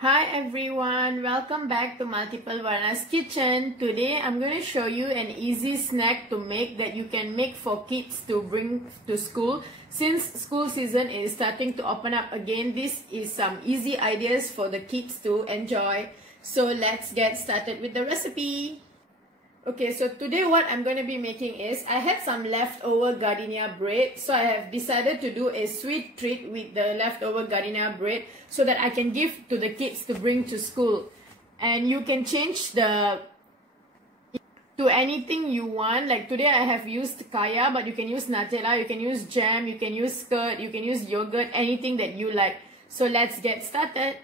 Hi everyone, welcome back to Multiplewarnas kitchen. Today I'm going to show you an easy snack to make that you can make for kids to bring to school. Since school season is starting to open up again, this is some easy ideas for the kids to enjoy. So let's get started with the recipe. Okay, so today what I'm going to be making is, I had some leftover Gardenia bread. So I have decided to do a sweet treat with the leftover Gardenia bread so that I can give to the kids to bring to school. And you can change to anything you want. Like today I have used kaya, but you can use Nutella, you can use jam, you can use curd, you can use yogurt, anything that you like. So let's get started.